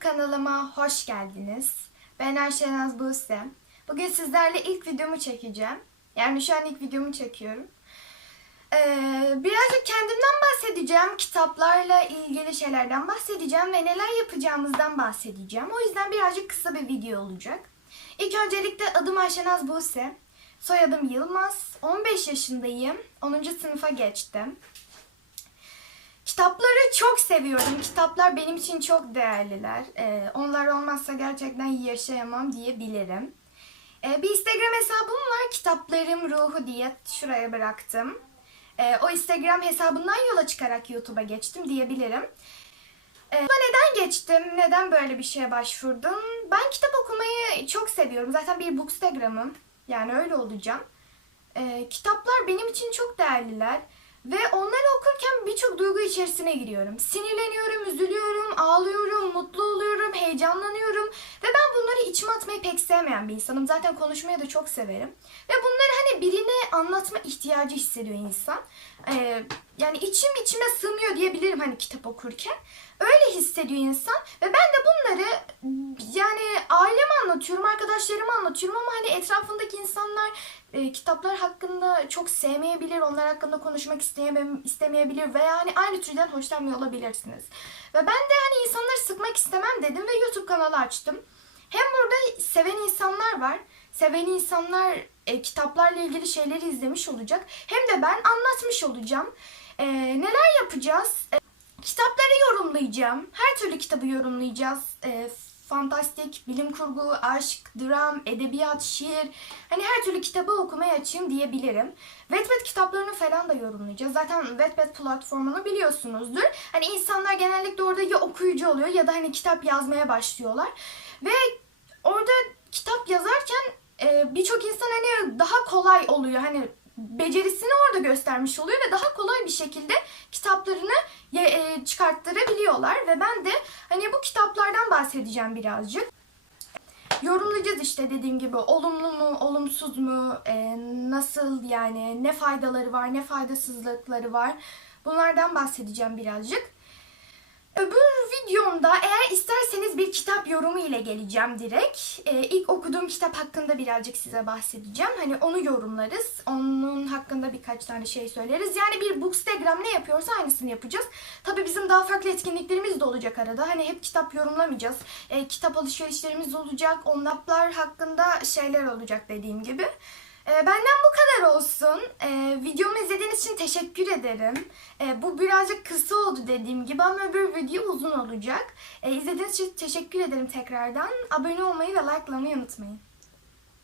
kanalıma hoş geldiniz. Ben Ayşenaz Buse. Bugün sizlerle ilk videomu çekeceğim. Yani şu an ilk videomu çekiyorum. Ee, birazcık kendimden bahsedeceğim. Kitaplarla ilgili şeylerden bahsedeceğim ve neler yapacağımızdan bahsedeceğim. O yüzden birazcık kısa bir video olacak. İlk öncelikle adım Ayşenaz Buse. Soyadım Yılmaz. 15 yaşındayım. 10. sınıfa geçtim. Kitapları çok seviyorum. Kitaplar benim için çok değerliler. Ee, onlar olmazsa gerçekten yaşayamam diyebilirim. Ee, bir Instagram hesabım var. Kitaplarım ruhu diye şuraya bıraktım. Ee, o Instagram hesabından yola çıkarak YouTube'a geçtim diyebilirim. Ee, neden geçtim? Neden böyle bir şeye başvurdum? Ben kitap okumayı çok seviyorum. Zaten bir bookstagram'ım. Yani öyle olacağım. Ee, kitaplar benim için çok değerliler. Ve onları okurken birçok duygu içerisine giriyorum. Sinirleniyorum, üzülüyorum, ağlıyorum, mutlu oluyorum, heyecanlanıyorum. Ve ben bunları içime atmayı pek sevmeyen bir insanım. Zaten konuşmayı da çok severim. Ve bunları hani birine anlatma ihtiyacı hissediyor insan. Ee, yani içim içime sığmıyor diyebilirim hani kitap okurken. Öyle hissediyor insan. Ve ben de bunları yani aileme anlatıyorum, arkadaşlarıma anlatıyorum ama hani etrafındaki insanlar e, kitaplar hakkında çok sevmeyebilir, onlar hakkında konuşmak istemeyebilir veya hani aynı türden hoşlanmıyor olabilirsiniz. Ve ben de hani insanları sıkmak istemem dedim ve YouTube kanalı açtım. Hem burada seven insanlar var. Seven insanlar e, kitaplarla ilgili şeyleri izlemiş olacak. Hem de ben anlatmış olacağım. E, neler yapacağız? E, kitapları yorumlayacağım. Her türlü kitabı yorumlayacağız. E, fantastik, bilim kurgu, aşk, dram, edebiyat, şiir. Hani her türlü kitabı okumaya açayım diyebilirim. Wattpad kitaplarını falan da yorumlayacağız. Zaten Wattpad platformunu biliyorsunuzdur. Hani insanlar genellikle orada ya okuyucu oluyor ya da hani kitap yazmaya başlıyorlar. Ve orada kitap yazarken e, birçok insan hani daha kolay oluyor. Hani becerisini orada göstermiş oluyor ve daha kolay bir şekilde kitaplarını çıkarttırabiliyorlar ve ben de hani bu kitaplardan bahsedeceğim birazcık. Yorumlayacağız işte dediğim gibi olumlu mu, olumsuz mu, e, nasıl yani ne faydaları var, ne faydasızlıkları var. Bunlardan bahsedeceğim birazcık. Öbür videomda yorumu ile geleceğim direkt. Ee, ilk okuduğum kitap hakkında birazcık size bahsedeceğim. Hani onu yorumlarız. Onun hakkında birkaç tane şey söyleriz. Yani bir Bookstagram ne yapıyorsa aynısını yapacağız. Tabii bizim daha farklı etkinliklerimiz de olacak arada. Hani hep kitap yorumlamayacağız. Ee, kitap alışverişlerimiz olacak. Onlarlar hakkında şeyler olacak dediğim gibi. Ee, Benden bu kadar olsun. Ee, videomu izlediğiniz için teşekkür ederim. Ee, bu birazcık kısa oldu dediğim gibi ama öbür video uzun olacak. İzlediğiniz için teşekkür ederim tekrardan. Abone olmayı ve likelamayı unutmayın.